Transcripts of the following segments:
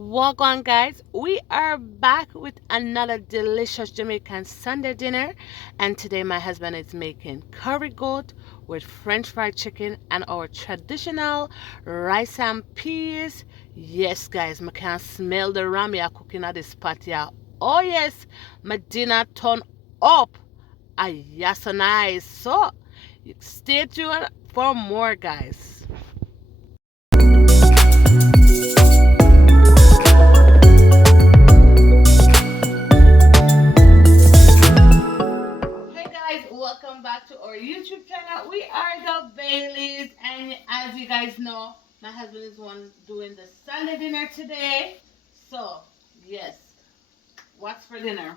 Welcome, guys. We are back with another delicious Jamaican Sunday dinner, and today my husband is making curry goat with French fried chicken and our traditional rice and peas. Yes, guys, I can smell the ramia cooking at this party. Oh yes, my dinner turn up. Ah, yes, so nice. So stay tuned for more, guys. Hey guys, welcome back to our YouTube channel. We are the Baileys, and as you guys know, my husband is one doing the Sunday dinner today. So, yes, what's for dinner?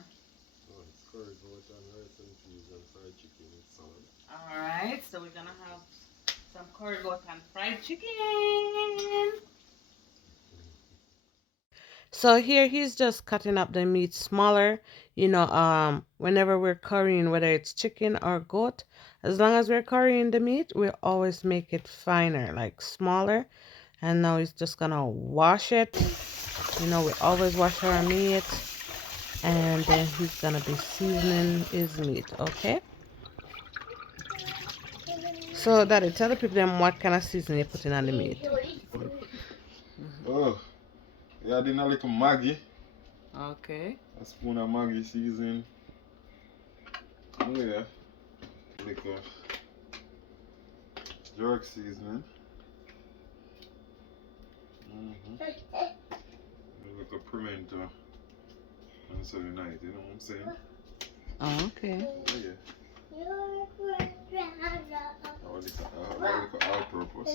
Oh, it's curry goat and rice and peas and fried chicken with salad. All right, so we're gonna have some curry goat and fried chicken. So here he's just cutting up the meat smaller. Whenever we're currying, whether it's chicken or goat, as long as we're currying the meat, we always make it finer, like smaller. And now he's just gonna wash it. We always wash our meat, and then he's gonna be seasoning his meat, okay? So Daddy, tell the people them what kind of seasoning you're putting on the meat. Oh, yeah, then a little Maggi, Okay. a spoon of Maggi seasoning. Oh yeah, little jerk seasoning. A little pimento. And so nice, you know what I'm saying? Okay. Oh yeah. A little all-purpose.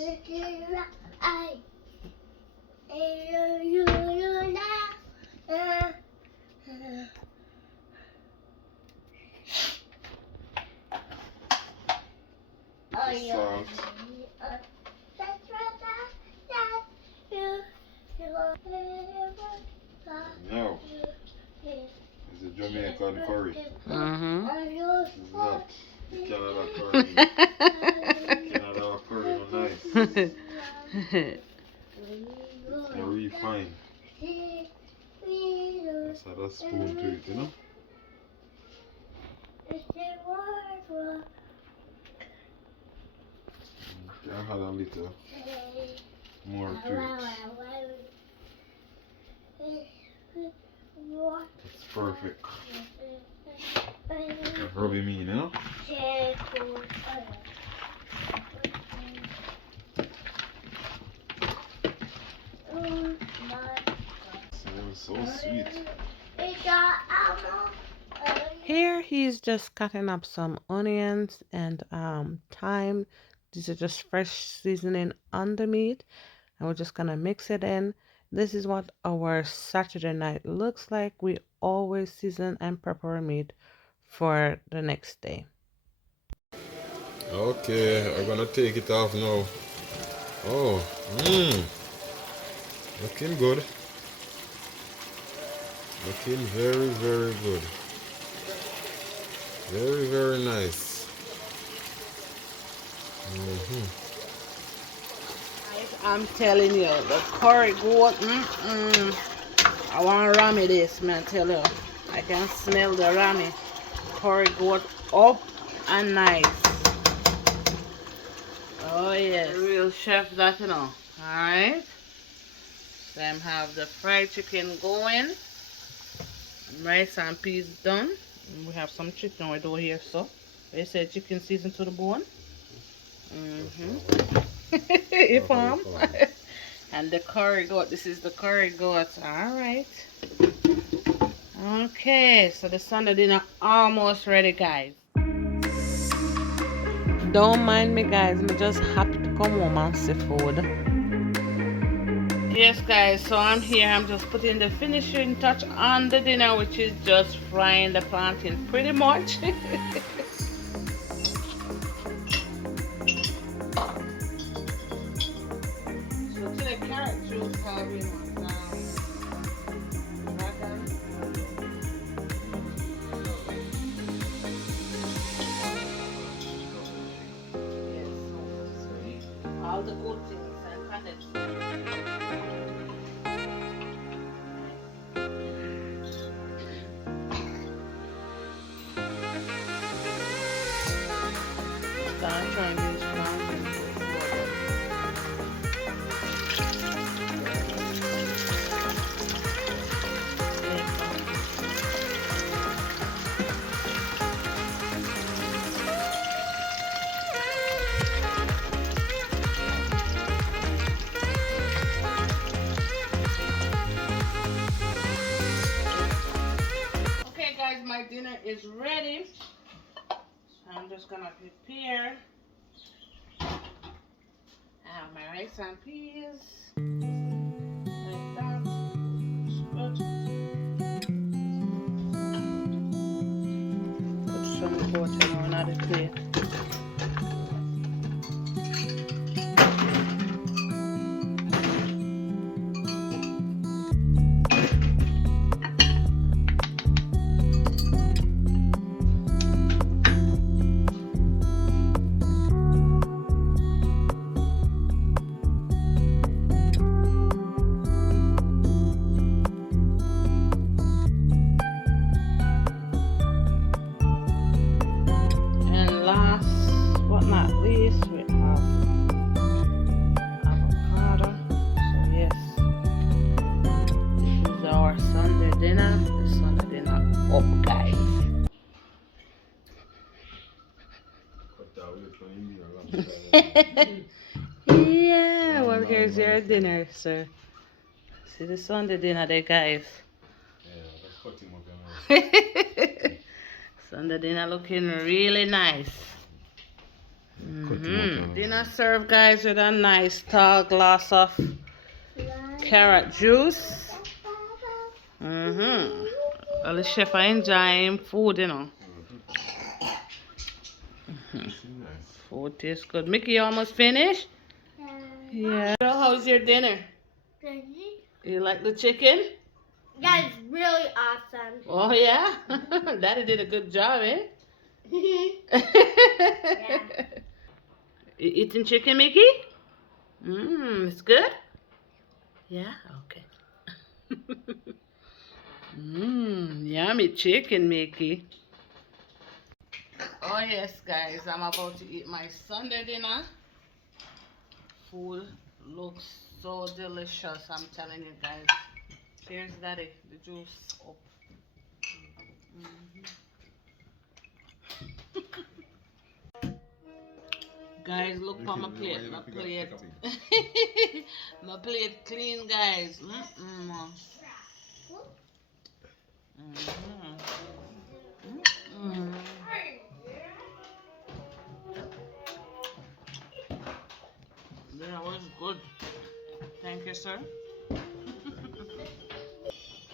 Salt. No, it's a Jamaican curry. Mm-hmm. It's not the Canada curry. Canada curry no nice. It's very fine. Let's add a spoon to it, you know? Can add a little more to it. It's perfect. Rubby mean, you know? Smells so sweet. Here he's just cutting up some onions and thyme. These are just fresh seasoning on the meat, and we're just gonna mix it in. This is what our Saturday night looks like. We always season and prepare our meat for the next day. Okay, I'm gonna take it off now. Oh, looking good. Looking very, very good. Very, very nice. I'm telling you, the curry goat, I want to ram this, man, tell you. I can smell the rammy. Curry goat up and nice. Oh, yes. The real chef that, Alright. Then have the fried chicken going. Rice and peas done. And we have some chicken we do here, so. They say chicken seasoned to the bone. You farm. And the curry goat. This is the curry goat. Alright. Okay, so the Sunday dinner almost ready, guys. Don't mind me, guys. I'm just happy to come home and see food. Yes, guys, so I'm here. I'm just putting the finishing touch on the dinner, which is just frying the plantain pretty much. So to the carrot juice having dragon. Yes, so sweet. All the good things and condensed. is ready. So I'm just gonna prepare. I have my rice and peas. Like that. Good. Put some water on the plate. And last but not least, we have avocado. So yes, this is our Sunday dinner. The Sunday dinner up, guys. Yeah, well, here's your dinner, sir. See the Sunday dinner there, guys. Sunday dinner looking really nice. Dinner served, guys, with a nice tall glass of carrot juice. Well, the chef are enjoying food, you know. Food tastes good. Mickey, you almost finished? Yeah. So how's your dinner? Good. You like the chicken? That is really awesome. Oh, yeah? Daddy did a good job, eh? Yeah. You eating chicken, Mickey? It's good? Yeah? Okay. Yummy chicken, Mickey. Oh, yes, guys. I'm about to eat my Sunday dinner. Food looks so delicious, I'm telling you, guys. Here's Daddy, the juice up. Guys, look for my plate. My plate. My plate clean, guys. That was good. Thank you, sir.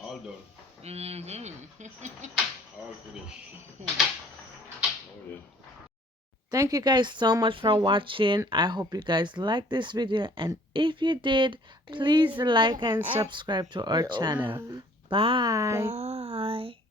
All done. All finished. Oh yeah. Thank you guys so much for watching. I hope you guys liked this video, and if you did, please like and subscribe to our channel. Bye. Bye.